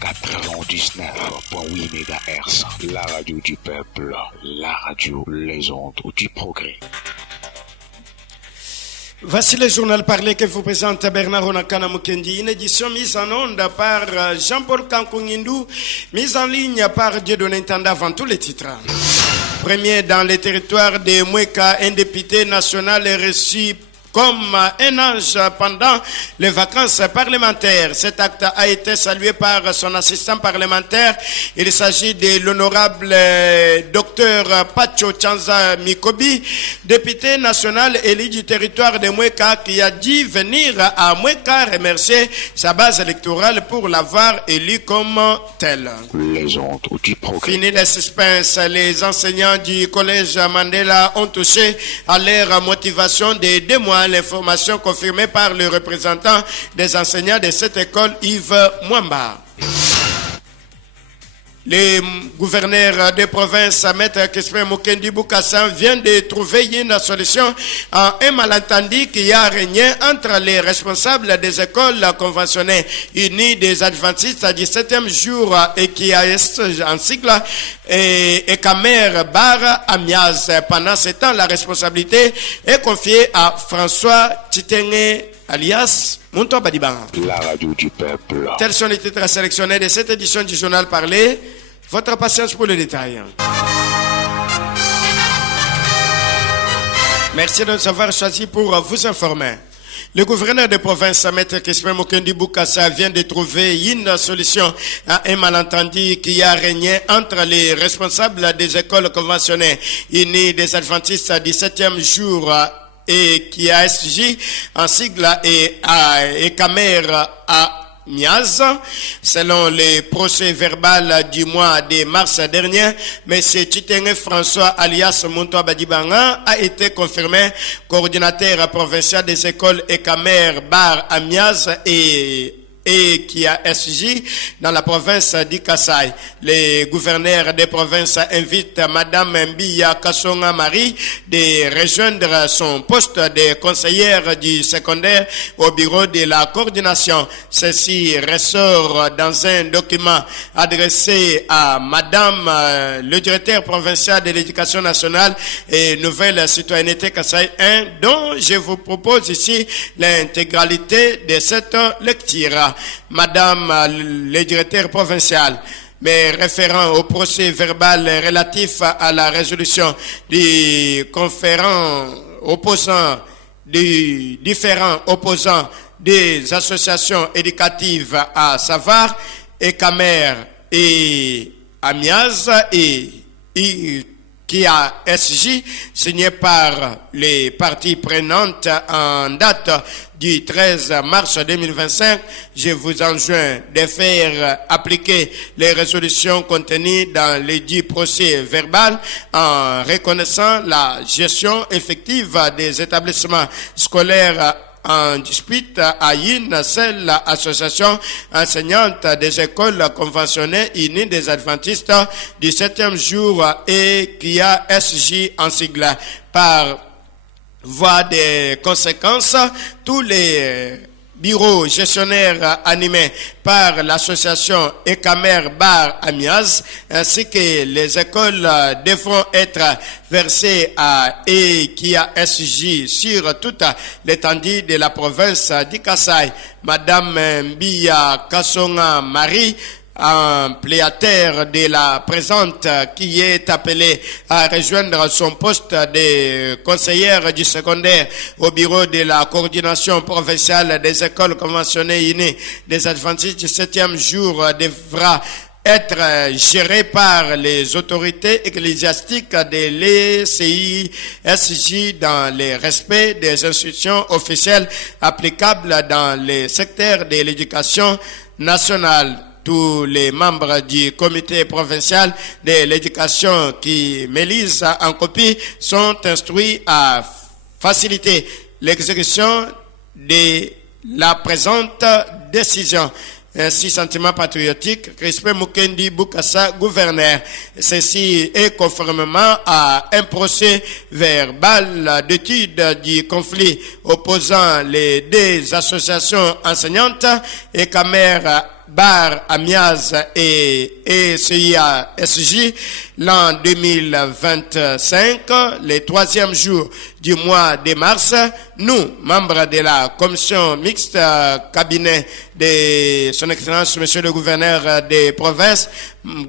99.8 MHz, la radio du peuple, la radio les ondes du progrès. Voici le journal parlé que vous présente Bernard Onakana Mukendi, une édition mise en onde par Jean-Paul Kankoungindou, mise en ligne par Dieudonné Ntanda avant tous les titres. Premier dans les territoires de Moueka, un député national est reçu comme un ange pendant les vacances parlementaires. Cet acte a été salué par son assistant parlementaire. Il s'agit de l'honorable docteur Pacho Chanza Mikobi, député national élu du territoire de Moueka, qui a dit venir à Moueka remercier sa base électorale pour l'avoir élu comme tel. Les ondes du progrès. Fini les suspens, les enseignants du collège Mandela ont touché à leur motivation de 2 mois. L'information confirmée par le représentant des enseignants de cette école, Yves Mwamba. Le gouverneur de province, Maître Crispin Mukendi Boukassa, vient de trouver une solution à un malentendu qui a régné entre les responsables des écoles conventionnées unies des Adventistes du 7e jour et qui a en sigle et Kamer Bar Amiaz. Pendant ce temps, la responsabilité est confiée à François Titenge alias Monto Badibanga. La radio du peuple. Tels sont les titres sélectionnés de cette édition du journal parlé. Votre patience pour le détail. Merci de nous avoir choisi pour vous informer. Le gouverneur de province, Maître Crispin Mukendi Boukassa, vient de trouver une solution à un malentendu qui a régné entre les responsables des écoles conventionnées unies des Adventistes du 7e jour et qui a SJ en sigle et Kamer à Miaz. Selon les procès verbal du mois de mars dernier, M. Titenge François alias Montoa Badibanga a été confirmé coordinateur provincial des écoles Ekamer Bar Amiaz et qui a SJ dans la province du Kasaï. Le gouverneur des provinces invite Madame Mbiya Kassonga Marie de rejoindre son poste de conseillère du secondaire au bureau de la coordination. Ceci ressort dans un document adressé à Madame le directeur provincial de l'éducation nationale et nouvelle citoyenneté Kasaï 1, dont je vous propose ici l'intégralité de cette lecture. Madame le directeur provincial, mais référant au procès verbal relatif à la résolution du différents opposants des associations éducatives à savoir Ekamer et Amiaz et qui a SJ, signé par les parties prenantes en date du 13 mars 2025, je vous enjoins de faire appliquer les résolutions contenues dans les 10 procès verbal en reconnaissant la gestion effective des établissements scolaires en dispute à une seule association enseignante des écoles conventionnées unies des Adventistes du 7e jour et qui a SJ en sigle. Par voie de conséquences, tous les bureaux gestionnaires animés par l'association Ekamer Bar Amiaz ainsi que les écoles devront être versés à EKIA-SJ sur toute l'étendue de la province du Kasaï. Madame Mbiya Kassonga Marie, employeur de la présente, qui est appelée à rejoindre son poste de conseillère du secondaire au bureau de la coordination provinciale des écoles conventionnées unies des Adventistes du 7e jour, devra être géré par les autorités ecclésiastiques de l'ECI-SJ dans le respect des institutions officielles applicables dans le secteur de l'éducation nationale. Tous les membres du comité provincial de l'éducation qui m'élisent en copie sont instruits à faciliter l'exécution de la présente décision. Ainsi, sentiment patriotique, Crispin Mukendi Boukassa, gouverneur. Ceci est conformément à un procès verbal d'étude du conflit opposant les deux associations enseignantes et Kamer Bar Amiaz et CIASJ l'an 2025, le 3e jour du mois de mars. Nous, membres de la commission mixte cabinet de son Excellence, Monsieur le gouverneur des provinces,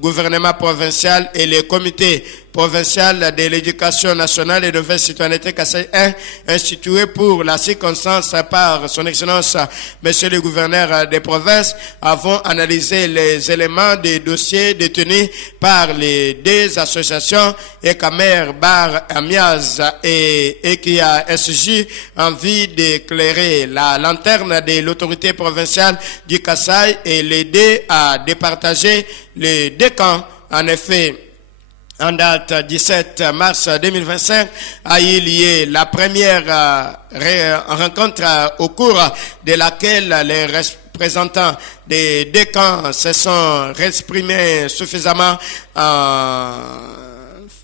gouvernement provincial et le comité provincial de l'éducation nationale et de la citoyenneté Kasaï 1, institué pour la circonstance par son Excellence, Monsieur le gouverneur des provinces, avons analysé les éléments des dossiers détenus par les deux associations, Ekamer, Bar Amiaz et Ekia SJ, en vue d'éclairer la lanterne de l'autorité provinciale du Kasaï et l'aider à départager les deux camps. En effet, en date 17 mars 2025, a eu lieu la première rencontre au cours de laquelle les représentants des deux camps se sont exprimés suffisamment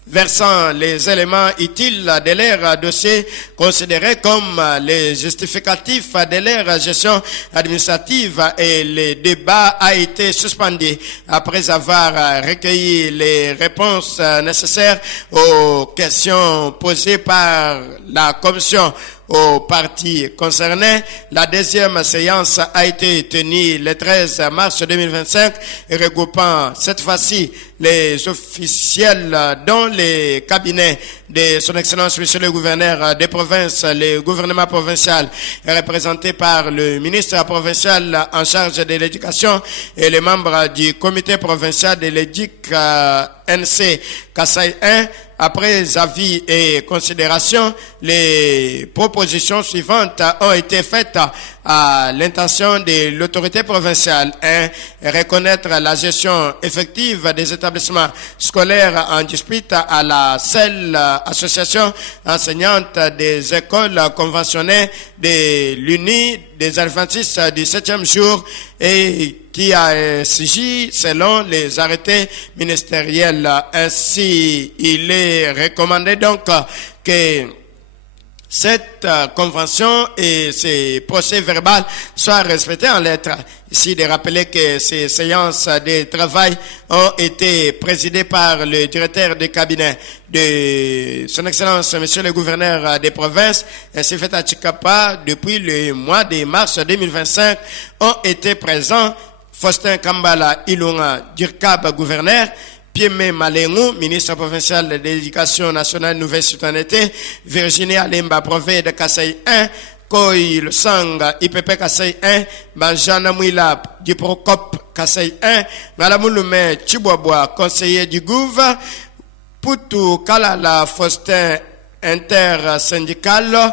versant les éléments utiles de leur dossier considérés comme les justificatifs de leur gestion administrative, et le débat a été suspendu après avoir recueilli les réponses nécessaires aux questions posées par la commission aux partis concernés. La deuxième séance a été tenue le 13 mars 2025, regroupant cette fois-ci les officiels dont les cabinets de son Excellence Monsieur le gouverneur des provinces, le gouvernement provincial est représenté par le ministre provincial en charge de l'éducation et les membres du comité provincial de l'éduc NC Kasaï 1. Après avis et considération, les propositions suivantes ont été faites à l'intention de l'autorité provinciale. 1. Reconnaître la gestion effective des établissements scolaires en dispute à la seule association enseignante des écoles conventionnées de l'Uni des Adventistes du 7e jour et qui a signé selon les arrêtés ministériels. Ainsi, il est recommandé donc que cette convention et ces procès verbaux soient respectés en lettres. Ici, de rappeler que ces séances de travail ont été présidées par le directeur de cabinet de son Excellence, Monsieur le gouverneur des provinces, ainsi fait à Chikapa depuis le mois de mars 2025, ont été présents Faustin Kambala Ilunga Durkab, gouverneur, Pieme Malengou, ministre provincial de l'éducation nationale nouvelle citoyenneté, Virginie Alemba, province de Kasaï 1, Koy Le Sang, IPP Kasaï 1, Benjana Mouila, du Procop Kasaï 1, Malamouloume Chibobois, conseiller du Gouv, Poutou Kalala Faustin intersyndical,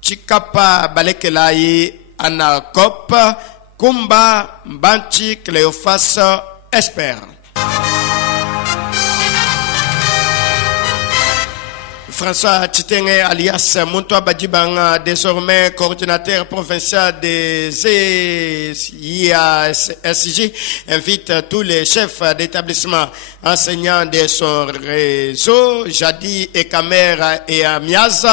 Chikapa Balekelaï Anakop, Kumba Banchi Cléophas Esper. François Titenge alias Montoa Badjibanga, désormais coordinateur provincial des CIASJ, invite tous les chefs d'établissement enseignants de son réseau, Jadi et Kamer et Amiaz,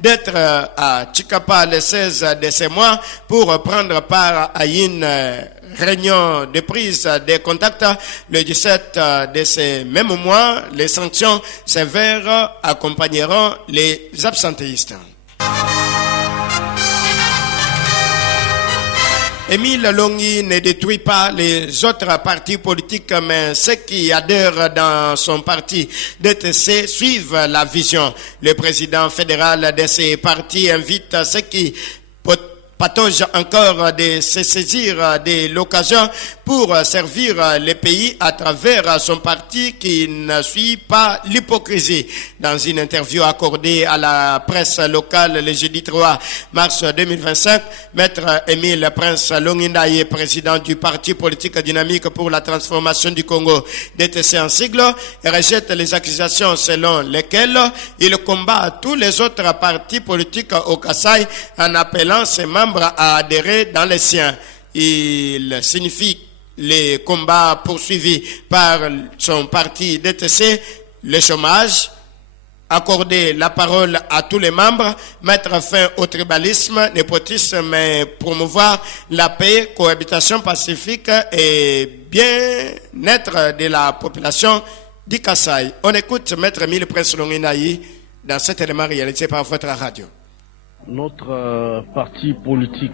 d'être à Chikapa le 16 de ce mois pour prendre part à une réunion de prise de contact le 17 de ce même mois. Les sanctions sévères accompagneront les absentéistes. Émile Longhi ne détruit pas les autres partis politiques, mais ceux qui adhèrent dans son parti DTC suivent la vision. Le président fédéral de ces partis invite ceux qui patauge encore de se saisir de l'occasion pour servir le pays à travers son parti qui ne suit pas l'hypocrisie. Dans une interview accordée à la presse locale le jeudi 3 mars 2025, Maître Émile Prince Longindaye, président du parti politique dynamique pour la transformation du Congo, DTC en sigle, rejette les accusations selon lesquelles il combat tous les autres partis politiques au Kasaï en appelant ses membres à adhérer dans les siens. Il signifie les combats poursuivis par son parti DTC, le chômage, accorder la parole à tous les membres, mettre fin au tribalisme, népotisme, mais promouvoir la paix, cohabitation pacifique et bien-être de la population du Kasaï. On écoute Maître Emile Prince Longuinaï dans cet élément réalisé par votre radio. Notre parti politique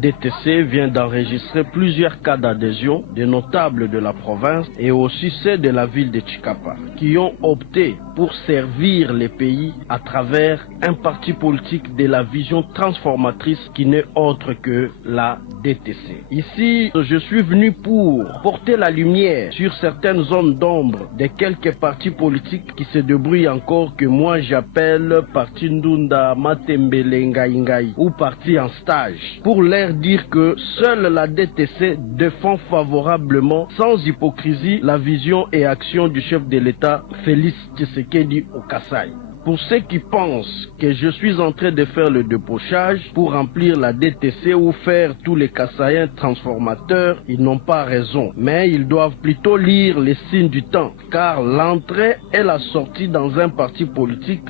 DTC vient d'enregistrer plusieurs cas d'adhésion des notables de la province et aussi ceux de la ville de Chikapa qui ont opté pour servir les pays à travers un parti politique de la vision transformatrice qui n'est autre que la DTC. Ici, je suis venu pour porter la lumière sur certaines zones d'ombre de quelques partis politiques qui se débrouillent encore que moi j'appelle Parti Ndunda Matembele Ngaï ou parti en stage, pour leur dire que seule la DTC défend favorablement, sans hypocrisie, la vision et action du chef de l'État Félix Tshisekedi au Kasaï. Pour ceux qui pensent que je suis en train de faire le débauchage pour remplir la DTC ou faire tous les Kassaïens transformateurs, ils n'ont pas raison. Mais ils doivent plutôt lire les signes du temps, car l'entrée et la sortie dans un parti politique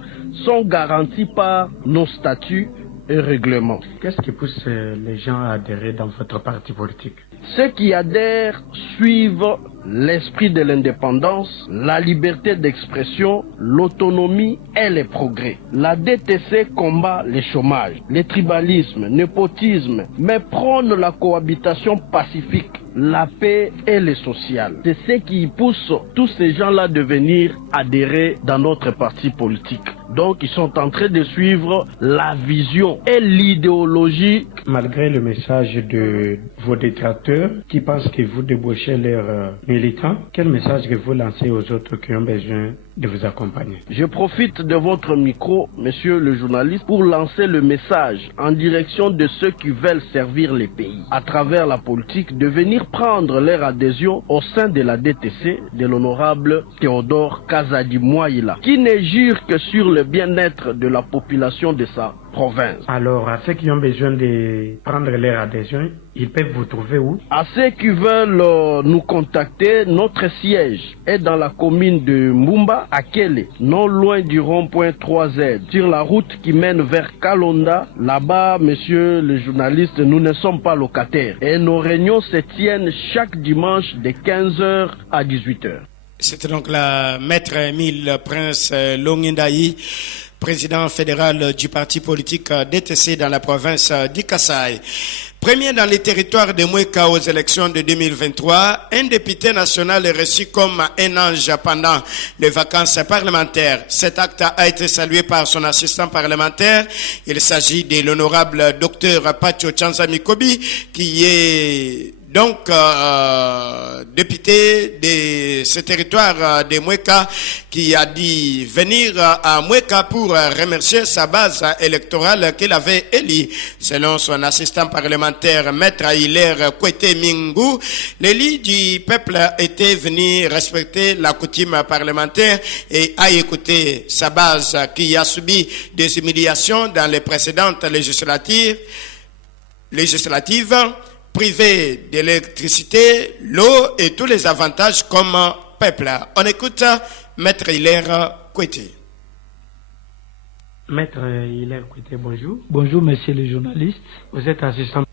sont garantis par nos statuts et règlements. Qu'est-ce qui pousse les gens à adhérer dans votre parti politique? Ceux qui adhèrent suivent l'esprit de l'indépendance, la liberté d'expression, l'autonomie et les progrès. La DTC combat le chômage, le tribalisme, le népotisme, mais prône la cohabitation pacifique, la paix et le social. C'est ce qui pousse tous ces gens-là à venir adhérer dans notre parti politique. Donc ils sont en train de suivre la vision et l'idéologie. Malgré le message de vos détracteurs qui pensent que vous débauchez leurs militants, quel message que vous lancez aux autres qui ont besoin de vous accompagner? Je profite de votre micro, monsieur le journaliste, pour lancer le message en direction de ceux qui veulent servir les pays à travers la politique, de venir prendre leur adhésion au sein de la DTC de l'honorable Théodore Kazadi Mouaïla, qui ne jure que sur le bien-être de la population de sa province. Alors, à ceux qui ont besoin de prendre leur adhésion, ils peuvent vous trouver où? À ceux qui veulent nous contacter, notre siège est dans la commune de Mbumba, à Kele, non loin du rond-point 3Z, sur la route qui mène vers Kalonda. Là-bas, monsieur le journaliste, nous ne sommes pas locataires et nos réunions se tiennent chaque dimanche de 15h à 18h. C'était donc la maître Emile Prince Longuinaï, président fédéral du parti politique DTC dans la province du Kasaï. Premier dans les territoires de Moueka aux élections de 2023, un député national est reçu comme un ange pendant les vacances parlementaires. Cet acte a été salué par son assistant parlementaire. Il s'agit de l'honorable docteur Pacho Chanzamikobi, qui est donc député de ce territoire de Moueka, qui a dit venir à Moueka pour remercier sa base électorale qu'il avait élue. Selon son assistant parlementaire, Maître Hilaire Kwete Mingou, l'élu du peuple était venu respecter la coutume parlementaire et a écouté sa base qui a subi des humiliations dans les précédentes législatives, privé d'électricité, l'eau et tous les avantages comme peuple. On écoute Maître Hilaire Kwete. Maître Hilaire Kwete, bonjour. Bonjour, monsieur le journaliste. Vous êtes assistant.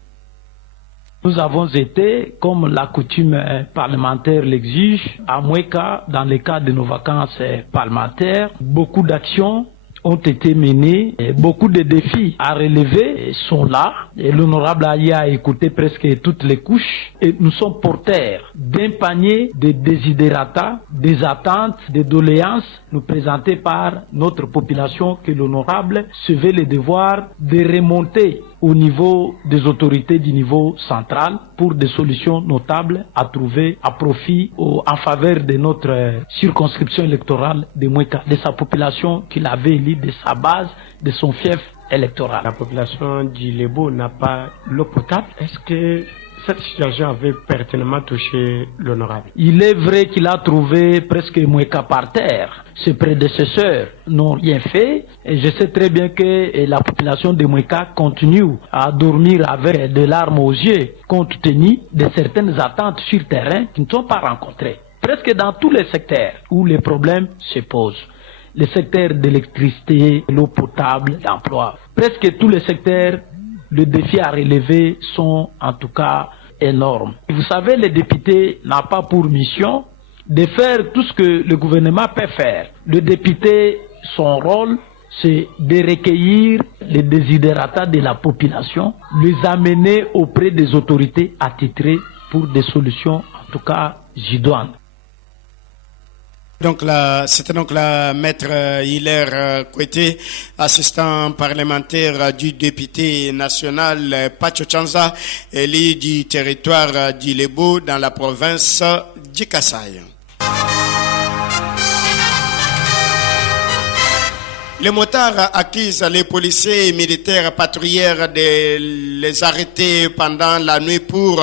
Nous avons été, comme la coutume parlementaire l'exige, à Moueka, dans le cadre de nos vacances parlementaires. Beaucoup d'actions ont été menées, et beaucoup de défis à relever sont là. Et l'honorable Aïe a écouté presque toutes les couches. Et nous sommes porteurs d'un panier de desiderata, des attentes, des doléances nous présentées par notre population que l'honorable se veut le devoir de remonter au niveau des autorités du niveau central pour des solutions notables à trouver à profit en faveur de notre circonscription électorale de Moueka, de sa population qu'il avait élue, de sa base, de son fief électoral. La population du Lebo n'a pas l'eau potable. Est-ce que cette situation avait pertinemment touché l'honorable? Il est vrai qu'il a trouvé presque Moueka par terre. Ses prédécesseurs n'ont rien fait et je sais très bien que la population de Moueka continue à dormir avec des larmes aux yeux compte tenu de certaines attentes sur terrain qui ne sont pas rencontrées. Presque dans tous les secteurs où les problèmes se posent. les secteurs d'électricité, l'eau potable, l'emploi. Presque tous les secteurs, le défi à relever sont en tout cas énormes. Vous savez, les députés n'ont pas pour mission de faire tout ce que le gouvernement peut faire. Le député, son rôle, c'est de recueillir les desiderata de la population, les amener auprès des autorités attitrées pour des solutions, en tout cas, idoines. Donc c'était donc la maître Hilaire Kouete, assistant parlementaire du député national Pacho Chanza, élu du territoire d'Ilebo dans la province du Kasaï. Les motards accusent les policiers et militaires patrouilleurs de les arrêter pendant la nuit pour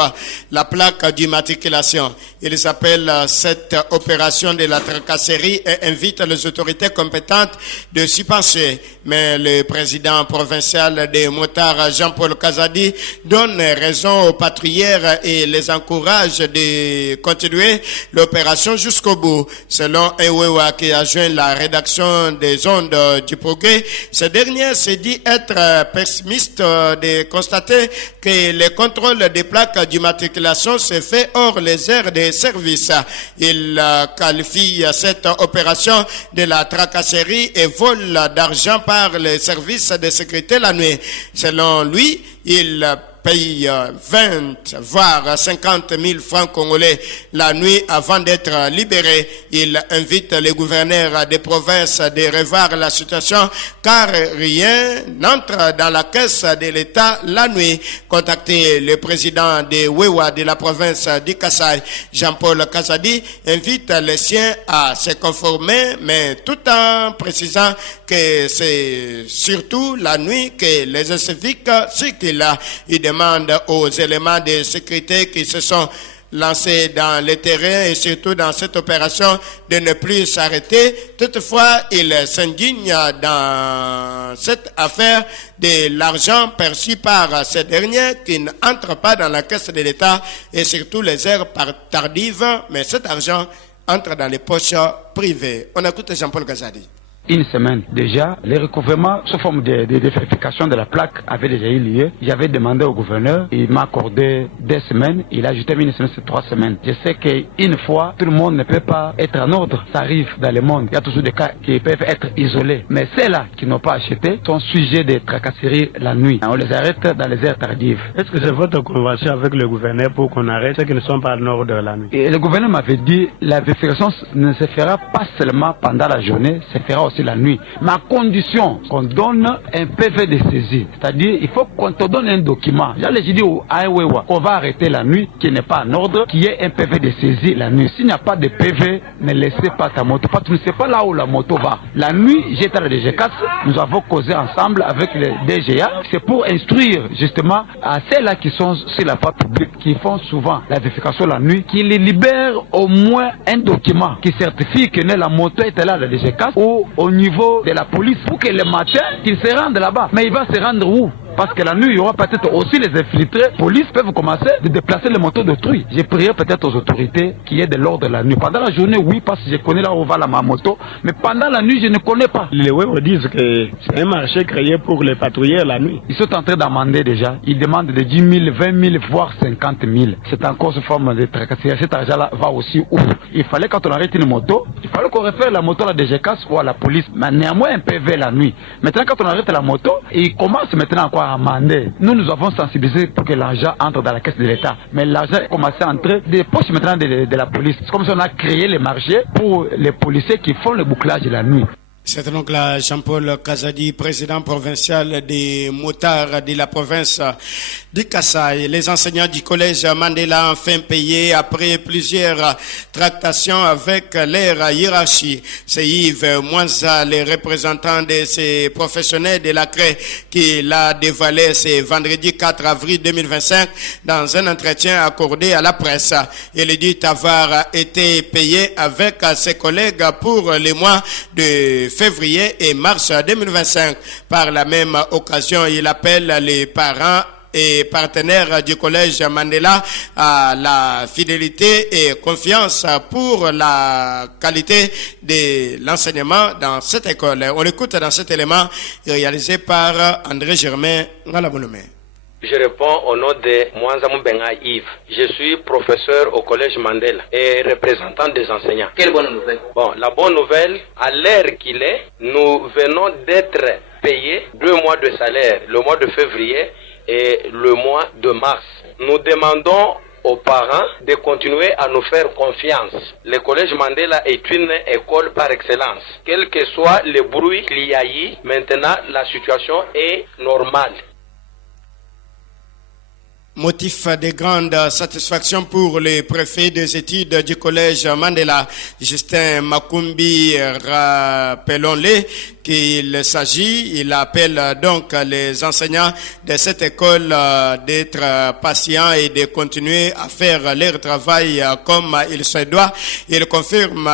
la plaque d'immatriculation. Ils appellent cette opération de la tracasserie et invitent les autorités compétentes de s'y pencher. Mais le président provincial des motards, Jean-Paul Kazadi, donne raison aux patrouilleurs et les encourage de continuer l'opération jusqu'au bout. Selon Ewewa qui a joint la rédaction des ondes du progrès, ce dernier s'est dit être pessimiste de constater que le contrôle des plaques d'immatriculation se fait hors les aires de service. Il qualifie cette opération de la tracasserie et vol d'argent par les services de sécurité la nuit. Selon lui, il paye 20 voire 50 000 francs congolais la nuit avant d'être libéré. Il invite les gouverneurs des provinces de revoir la situation car rien n'entre dans la caisse de l'État la nuit. Contacté le président de Wewa de la province du Kasaï, Jean-Paul Kazadi, invite les siens à se conformer, mais tout en précisant que c'est surtout la nuit que les civiques circulent. Il demande aux éléments de sécurité qui se sont lancés dans le terrain et surtout dans cette opération de ne plus s'arrêter. Toutefois, il s'indigne dans cette affaire de l'argent perçu par ces derniers qui n'entre pas dans la caisse de l'État et surtout les heures tardives, mais cet argent entre dans les poches privées. On écoute Jean-Paul Kazadi. Une semaine déjà, les recouvrements sous forme de vérification de la plaque avaient déjà eu lieu. J'avais demandé au gouverneur, il m'a accordé 2 semaines, il a ajouté une semaine, c'est 3 semaines. Je sais qu'une fois, tout le monde ne peut pas être en ordre. Ça arrive dans le monde. Il y a toujours des cas qui peuvent être isolés. Mais ceux-là qui n'ont pas acheté sont sujets de tracasserie la nuit. On les arrête dans les heures tardives. Est-ce que c'est votre convention avec le gouverneur pour qu'on arrête ceux qui ne sont pas en ordre la nuit? Et le gouverneur m'avait dit, la vérification ne se fera pas seulement pendant la journée, se fera aussi la nuit. Mais à condition qu'on donne un PV de saisie. C'est-à-dire, il faut qu'on te donne un document. J'allais dire à Ewewa qu'on va arrêter la nuit, qui n'est pas en ordre, qui est un PV de saisie la nuit. S'il n'y a pas de PV, ne laissez pas ta moto. Parce que tu ne sais pas là où la moto va. La nuit, j'étais à la DG4, nous avons causé ensemble avec le DGA. C'est pour instruire justement à ceux-là qui sont sur la voie publique, qui font souvent la vérification la nuit, qu'ils libèrent au moins un document qui certifie que la moto était là à la DG4 ou au niveau de la police pour que le matin, qu'il se rende là-bas. Mais il va se rendre où? Parce que la nuit, il y aura peut-être aussi les infiltrés. Police peuvent commencer de déplacer les motos d'autrui. J'ai prié peut-être aux autorités qui est de l'ordre la nuit. Pendant la journée, oui, parce que je connais là où va ma moto. Mais pendant la nuit, je ne connais pas. Les Wéwo disent que c'est un marché créé pour les patrouilleurs la nuit. Ils sont en train d'amender déjà. Ils demandent de 10 000, 20 000, voire 50 000. C'est encore sous forme de tracasserie. Cet argent-là va aussi où? Il fallait, quand on arrête une moto, il fallait qu'on réfère la moto à la DGCAS ou à la police. Mais néanmoins, un PV la nuit. Maintenant, quand on arrête la moto, ils commencent maintenant encore à amender. Nous avons sensibilisé pour que l'argent entre dans la caisse de l'État. Mais l'argent commence à entrer des poches maintenant de la police. C'est comme si on a créé les marchés pour les policiers qui font le bouclage la nuit. C'est donc là Jean-Paul Kazadi, président provincial des motards de la province du Kasaï. Les enseignants du collège Mandela ont enfin payé après plusieurs tractations avec leur hiérarchie. C'est Yves Mwanza, le représentant de ces professionnels de la CRE, qui l'a dévoilé ce vendredi 4 avril 2025 dans un entretien accordé à la presse. Il dit avoir été payé avec ses collègues pour les mois de février et mars 2025. Par la même occasion, il appelle les parents et partenaire du collège Mandela à la fidélité et confiance pour la qualité de l'enseignement dans cette école. On l'écoute dans cet élément réalisé par André Germain Ngalaboulomé. Je réponds au nom de Mwanzamou Benga Yves. Je suis professeur au collège Mandela et représentant des enseignants. Quelle bonne nouvelle? Bon, la bonne nouvelle, à l'heure qu'il est, nous venons d'être payés 2 mois de salaire, le mois de février et le mois de mars. Nous demandons aux parents de continuer à nous faire confiance. Le collège Mandela est une école par excellence. Quel que soit le bruit qu'il y a eu, maintenant la situation est normale. Motif de grande satisfaction pour les préfets des études du collège Mandela, Justin Makumbi, rappelons-le qu'il s'agit, il appelle donc les enseignants de cette école d'être patients et de continuer à faire leur travail comme il se doit. Il confirme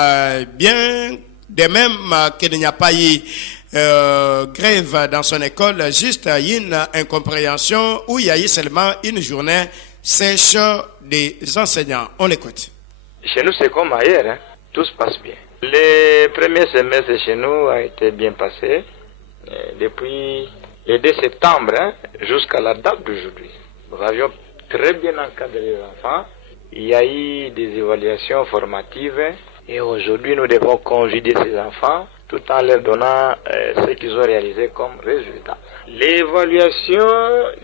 bien de même qu'il n'y a pas eu grève dans son école, juste une incompréhension où il y a eu seulement une journée sèche des enseignants. On l'écoute. Chez nous, c'est comme ailleurs, hein. Tout se passe bien. Le premier semestre chez nous a été bien passé depuis le 2 septembre jusqu'à la date d'aujourd'hui. Nous avions très bien encadré les enfants. Il y a eu des évaluations formatives et aujourd'hui, nous devons conjuguer ces enfants tout en leur donnant ce qu'ils ont réalisé comme résultat. L'évaluation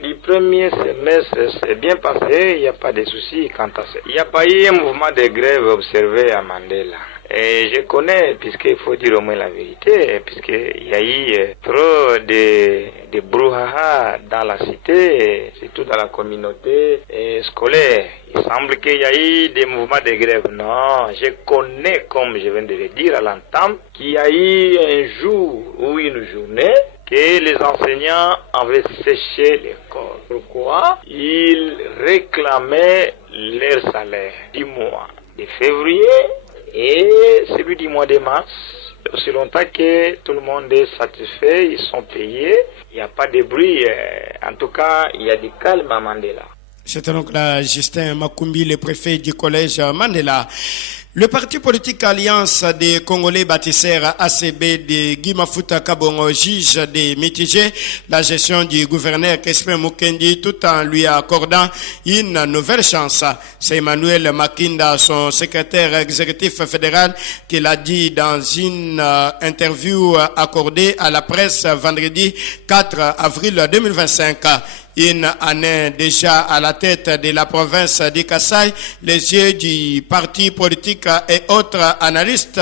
du premier semestre s'est bien passée, il n'y a pas de soucis quant à ça. Il n'y a pas eu un mouvement de grève observé à Mandela. Et je connais, puisqu'il faut dire au moins la vérité, puisqu'il y a eu trop de brouhaha dans la cité, surtout dans la communauté scolaire. Il semble qu'il y a eu des mouvements de grève. Non, je connais, comme je viens de le dire à l'entame, qu'il y a eu un jour ou une journée que les enseignants avaient séché l'école. Pourquoi? Ils réclamaient leur salaire du mois de février et celui du mois de mars. Aussi longtemps que tout le monde est satisfait, ils sont payés, il n'y a pas de bruit. En tout cas, il y a du calme à Mandela. C'était donc là Justin Makumbi, le préfet du collège Mandela. Le parti politique Alliance des Congolais bâtisseurs ACB de Guy Mafuta Kabongo juge de mitiger la gestion du gouverneur Kespe Mukendi tout en lui accordant une nouvelle chance. C'est Emmanuel Makinda, son secrétaire exécutif fédéral, qui l'a dit dans une interview accordée à la presse vendredi 4 avril 2025. Une année déjà à la tête de la province du Kasaï, les yeux du parti politique et autres analystes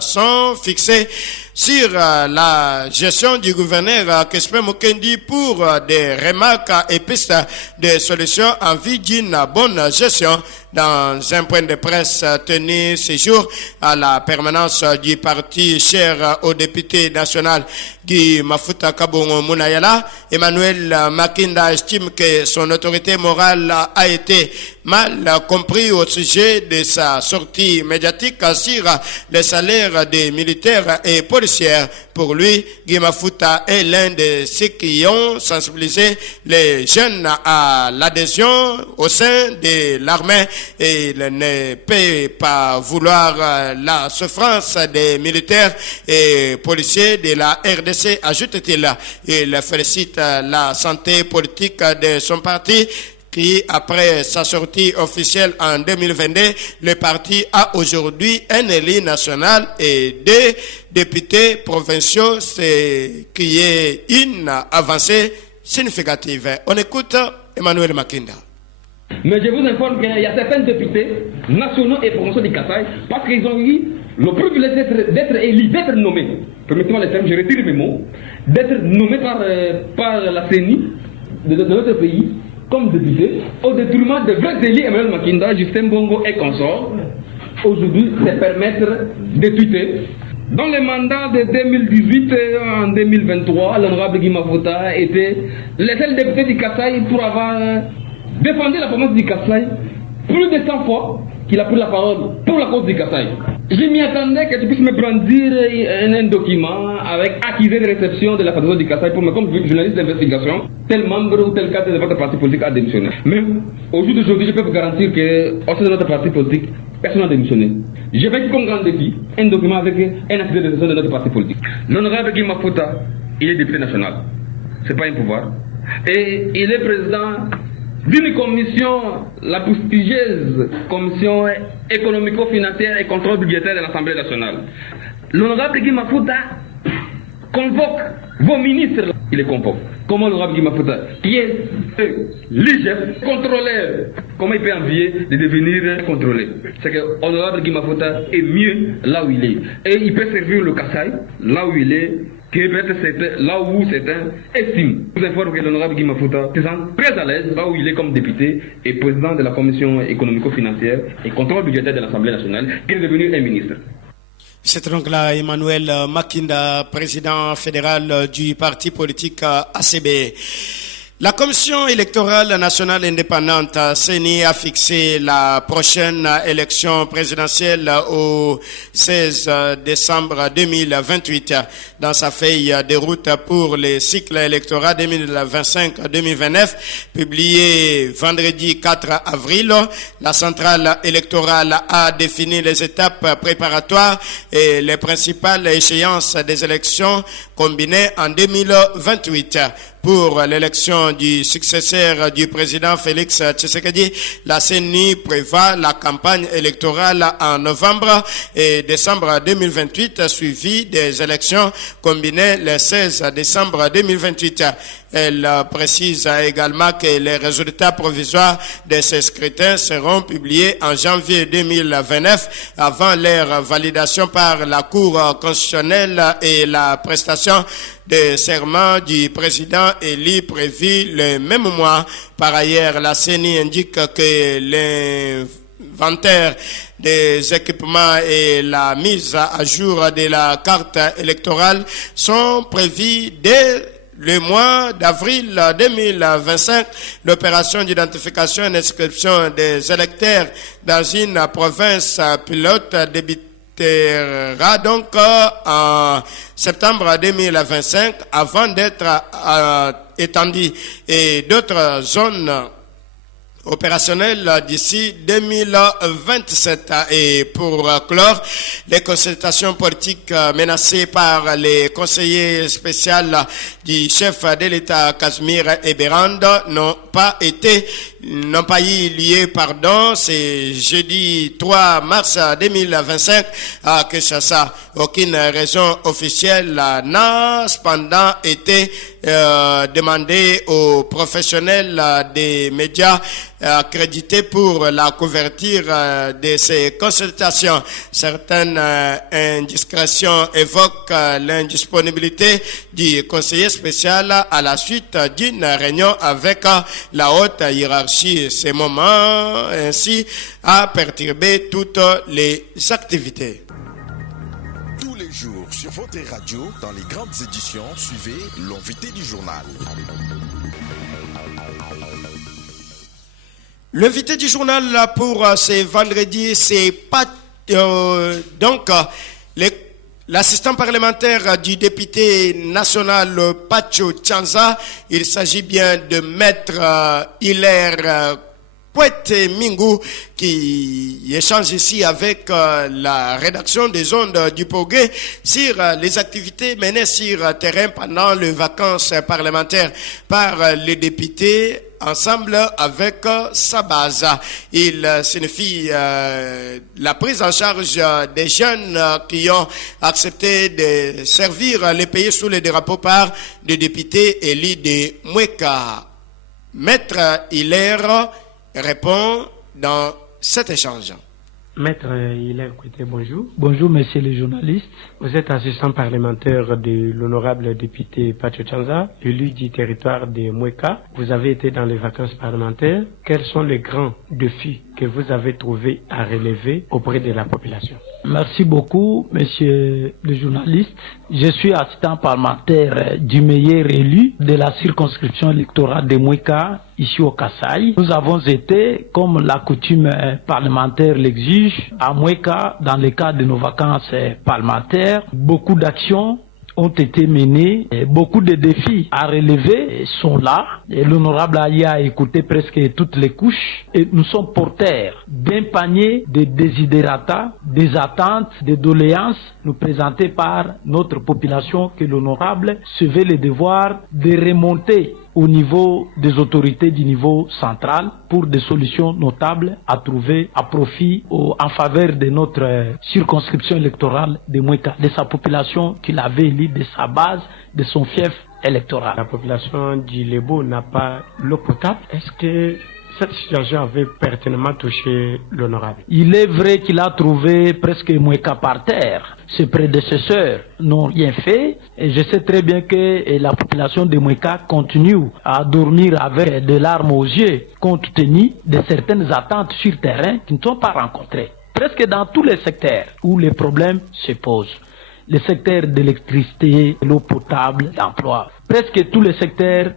sont fixés sur la gestion du gouverneur Kespe Mukendi pour des remarques et pistes de solutions en vue d'une bonne gestion. Dans un point de presse tenu ce jour à la permanence du parti cher au député national Guy Mafuta Kabongo Munayala, Emmanuel Makinda estime que son autorité morale a été mal compris au sujet de sa sortie médiatique sur les salaires des militaires et policiers. Pour lui, Guy Mafuta est l'un de ceux qui ont sensibilisé les jeunes à l'adhésion au sein de l'armée et il ne peut pas vouloir la souffrance des militaires et policiers de la RDC, ajoute-t-il. Il félicite la santé politique de son parti qui, après sa sortie officielle en 2022, le parti a aujourd'hui un élu national et 2 députés provinciaux, ce qui est une avancée significative. On écoute Emmanuel Makinda. Mais je vous informe qu'il y a certains députés nationaux et provinciaux du Kasaï, parce qu'ils ont eu le privilège d'être élus, d'être nommés, permettez-moi le terme, je retire mes mots, d'être nommés par la CENI de notre pays comme député, au détriment de vrais élus, Emmanuel Makinda, Justin Bongo et consorts, aujourd'hui se permettre de tuer. Dans le mandat de 2018 en 2023, l'honorable Guy Mafuta était le seul député du Kasaï pour avoir défendu la province du Kasaï plus de 100 fois qu'il a pris la parole pour la cause du Kasaï. Je m'y attendais que tu puisses me brandir un document avec accusé de réception de la Fédération du Kasaï pour me, comme journaliste d'investigation, tel membre ou tel cadre de votre parti politique a démissionné. Mais au jour d'aujourd'hui, je peux vous garantir qu'au sein de notre parti politique, personne n'a démissionné. J'ai vécu comme grand défi un document avec un accusé de réception de notre parti politique. L'honorable Guy Mafuta, il est député national. C'est pas un pouvoir. Et il est président d'une commission, la prestigieuse commission économico-financière et contrôle budgétaire de l'Assemblée nationale. L'honorable Guy Mafuta convoque vos ministres, il les convoque. Comment l'honorable Guy Mafuta, qui est l'IGF, contrôleur, comment il peut envier de devenir contrôlé? C'est que l'honorable Guy Mafuta est mieux là où il est. Et il peut servir le Kasaï, là où il est, qui peut-être là où certains estiment. Je vous informe que l'honorable Guy Mafuta se sent très à l'aise là où il est comme député et président de la commission économico-financière et contrôle budgétaire de l'Assemblée nationale, qui est devenu un ministre. C'est donc là Emmanuel Makinda, président fédéral du parti politique ACB. La Commission électorale nationale indépendante CENI a fixé la prochaine élection présidentielle au 16 décembre 2028 dans sa feuille de route pour le cycle électoral 2025-2029 publié vendredi 4 avril. La centrale électorale a défini les étapes préparatoires et les principales échéances des élections combinées en 2028. Pour l'élection du successeur du président Félix Tshisekedi, la CENI prévoit la campagne électorale en novembre et décembre 2028, suivie des élections combinées le 16 décembre 2028. Elle précise également que les résultats provisoires de ces scrutins seront publiés en janvier 2029 avant leur validation par la Cour constitutionnelle et la prestation de serment du président élu prévu le même mois. Par ailleurs, la CENI indique que l'inventaire des équipements et la mise à jour de la carte électorale sont prévus dès le mois d'avril 2025. L'opération d'identification et d'inscription des électeurs dans une province pilote débutera donc en septembre 2025 avant d'être étendue et d'autres zones opérationnel d'ici 2027. Et pour clore, les consultations politiques menacées par les conseillers spéciaux du chef de l'État Casimir Eberand n'ont pas eu lieu, c'est jeudi 3 mars 2025 à Kinshasa. Aucune raison officielle n'a cependant été demandée aux professionnels des médias accrédités pour la couverture de ces consultations. Certaines indiscrétions évoquent l'indisponibilité du conseiller spécial à la suite d'une réunion avec la haute hiérarchie. Ces moments ainsi a perturbé toutes les activités. Tous les jours sur votre radio, dans les grandes éditions, suivez l'invité du journal. L'invité du journal pour ce vendredi, c'est pas l'assistant parlementaire du député national Pacho Tchanza. Il s'agit bien de maître Hilaire Pouette Mingou qui échange ici avec la rédaction des ondes du Progrès sur les activités menées sur terrain pendant les vacances parlementaires par les députés ensemble avec sa base. Il signifie la prise en charge des jeunes qui ont accepté de servir les pays sous le drapeau par des députés élus de Mweka. Maître Hilaire répond dans cet échange. Maître Hilaire Pouette, bonjour. Bonjour, messieurs les journalistes. Vous êtes assistant parlementaire de l'honorable député Pacho Tchanza, élu du territoire de Mweka. Vous avez été dans les vacances parlementaires. Quels sont les grands défis que vous avez trouvés à relever auprès de la population? Merci beaucoup, monsieur le journaliste. Je suis assistant parlementaire du meilleur élu de la circonscription électorale de Mouika, ici au Kasaï. Nous avons été, comme la coutume parlementaire l'exige, à Mouika dans le cadre de nos vacances parlementaires. Beaucoup d'actions ont été menées, et beaucoup de défis à relever sont là. Et l'honorable Aya a écouté presque toutes les couches. Et nous sommes porteurs d'un panier de desiderata, des attentes, des doléances nous présentées par notre population que l'honorable se veut le devoir de remonter au niveau des autorités du niveau central pour des solutions notables à trouver à profit en faveur de notre circonscription électorale de Mouika, de sa population qu'il avait élue, de sa base, de son fief électoral. La population du Lebo n'a pas l'eau potable. Est-ce que cette situation avait pertinemment touché l'honorable? Il est vrai qu'il a trouvé presque Mouika par terre. Ses prédécesseurs n'ont rien fait et je sais très bien que la population de Mouika continue à dormir avec des larmes aux yeux compte tenu de certaines attentes sur terrain qui ne sont pas rencontrées. Presque dans tous les secteurs où les problèmes se posent. Les secteurs d'électricité, l'eau potable, l'emploi. Presque tous les secteurs,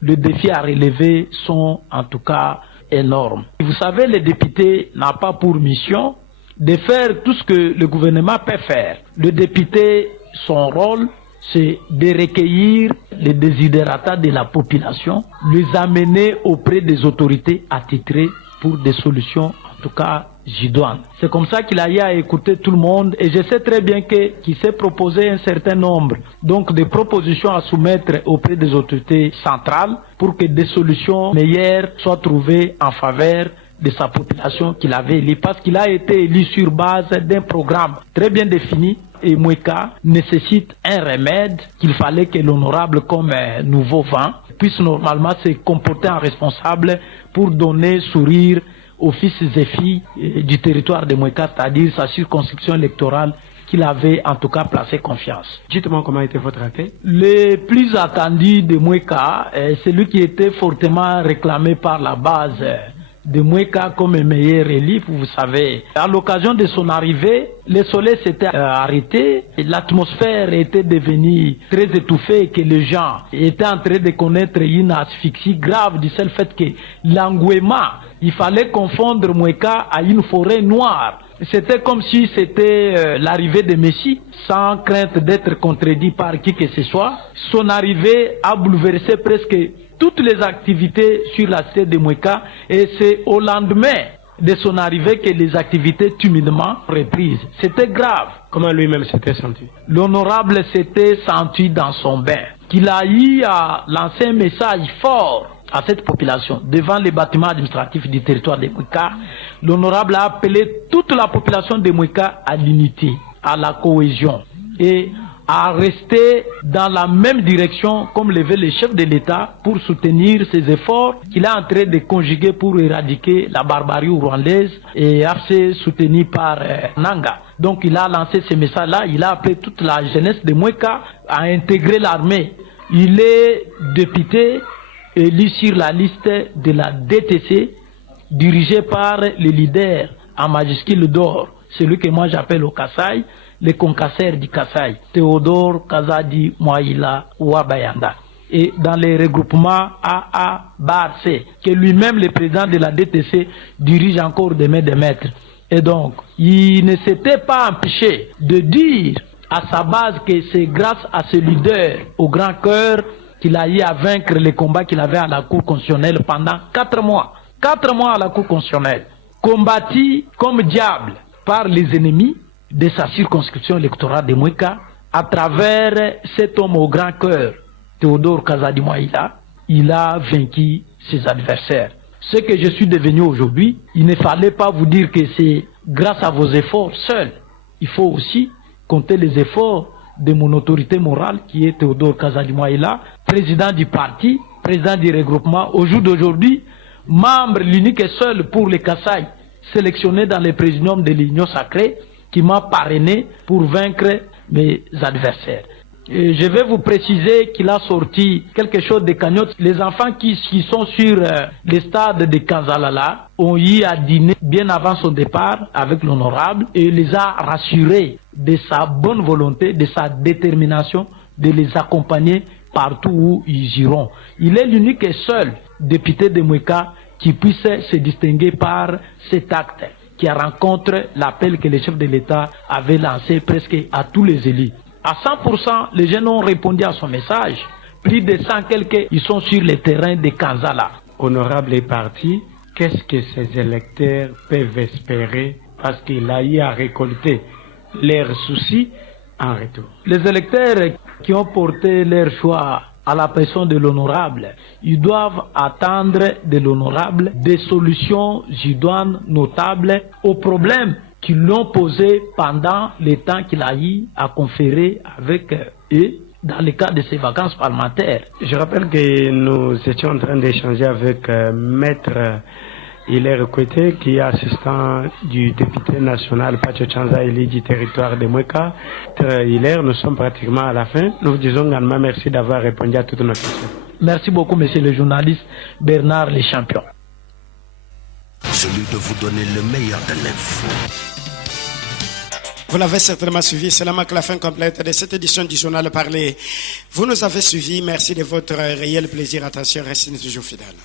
les défis à relever sont en tout cas énormes. Vous savez, les députés n'ont pas pour mission de faire tout ce que le gouvernement peut faire. Le député, son rôle, c'est de recueillir les desiderata de la population, les amener auprès des autorités attitrées pour des solutions, en tout cas, idoines. C'est comme ça qu'il a eu à écouter tout le monde et je sais très bien qu'il s'est proposé un certain nombre donc de propositions à soumettre auprès des autorités centrales pour que des solutions meilleures soient trouvées en faveur de sa population qu'il avait élue, parce qu'il a été élu sur base d'un programme très bien défini. Et Mouika nécessite un remède qu'il fallait que l'honorable, comme un nouveau vent, puisse normalement se comporter en responsable pour donner sourire aux fils et filles du territoire de Mouika, c'est-à-dire sa circonscription électorale qu'il avait en tout cas placé confiance. Dites-moi comment était votre accueil? Le plus attendu de Mouika, celui qui était fortement réclamé par la base de Mouika comme un meilleur élu, vous savez. À l'occasion de son arrivée, le soleil s'était arrêté, l'atmosphère était devenue très étouffée et que les gens étaient en train de connaître une asphyxie grave du seul fait que l'engouement, il fallait confondre Mouika à une forêt noire. C'était comme si c'était l'arrivée de Messie, sans crainte d'être contredit par qui que ce soit. Son arrivée a bouleversé presque toutes les activités sur la cité de Mouika et c'est au lendemain de son arrivée que les activités timidement reprises. C'était grave. Comment lui-même s'était senti? L'honorable s'était senti dans son bain. Qu'il a eu à lancer un message fort à cette population devant les bâtiments administratifs du territoire de Mouika. L'honorable a appelé toute la population de Mouika à l'unité, à la cohésion et à rester dans la même direction comme le veut le chef de l'État pour soutenir ses efforts qu'il est en train de conjuguer pour éradiquer la barbarie rwandaise et assez soutenu par Nanga. Donc il a lancé ce message-là, il a appelé toute la jeunesse de Mouika à intégrer l'armée. Il est député élu sur la liste de la DTC dirigée par le leader en majuscule d'or, celui que moi j'appelle au Kasaï, le concasseur du Kasaï, Théodore Kazadi Mouaïla Ouabayanda. Et dans les regroupements AA Barc, que lui-même le président de la DTC dirige encore de main de maître. Et donc, il ne s'était pas empêché de dire à sa base que c'est grâce à ce leader au grand cœur qu'il a eu à vaincre les combats qu'il avait à la Cour constitutionnelle pendant 4 mois. 4 mois à la Cour constitutionnelle. Combattu comme diable par les ennemis de sa circonscription électorale de Mouika, à travers cet homme au grand cœur, Théodore Kazadi Mouaïla, il a vaincu ses adversaires. Ce que je suis devenu aujourd'hui, il ne fallait pas vous dire que c'est grâce à vos efforts seuls. Il faut aussi compter les efforts de mon autorité morale qui est Théodore Kazadi Mouaïla, président du parti, président du regroupement, au jour d'aujourd'hui, membre l'unique et seul pour les Kasaï, sélectionné dans les présidiums de l'Union sacrée, qui m'a parrainé pour vaincre mes adversaires. Et je vais vous préciser qu'il a sorti quelque chose de cagnotte. Les enfants qui sont sur le stade de Kazalala ont eu à dîner bien avant son départ avec l'honorable et il les a rassurés de sa bonne volonté, de sa détermination de les accompagner partout où ils iront. Il est l'unique et seul député de Mouéka qui puisse se distinguer par cet acte qui rencontre l'appel que le chef de l'État avait lancé presque à tous les élus. À 100%, les jeunes ont répondu à son message. Plus de 100 quelques, ils sont sur le terrain de Kanzala. Honorable est parti. Qu'est-ce que ces électeurs peuvent espérer parce qu'il a eu à récolter leurs soucis en retour? Les électeurs qui ont porté leur choix à la personne de l'honorable, ils doivent attendre de l'honorable des solutions idoines notables aux problèmes qui l'ont posé pendant le temps qu'il a eu à conférer avec eux dans le cadre de ses vacances parlementaires. Je rappelle que nous étions en train d'échanger avec Maître Hilaire Kouete, qui est assistant du député national Pacho Chanza Eli du territoire de Mouéka. Hilaire, nous sommes pratiquement à la fin. Nous vous disons également merci d'avoir répondu à toutes nos questions. Merci beaucoup, monsieur le journaliste Bernard Le Champion. Celui de vous donner le meilleur de l'info. Vous l'avez certainement suivi, c'est la fin complète de cette édition du Journal Parlé. Vous nous avez suivis, merci de votre réel plaisir. Attention, restez toujours fidèles.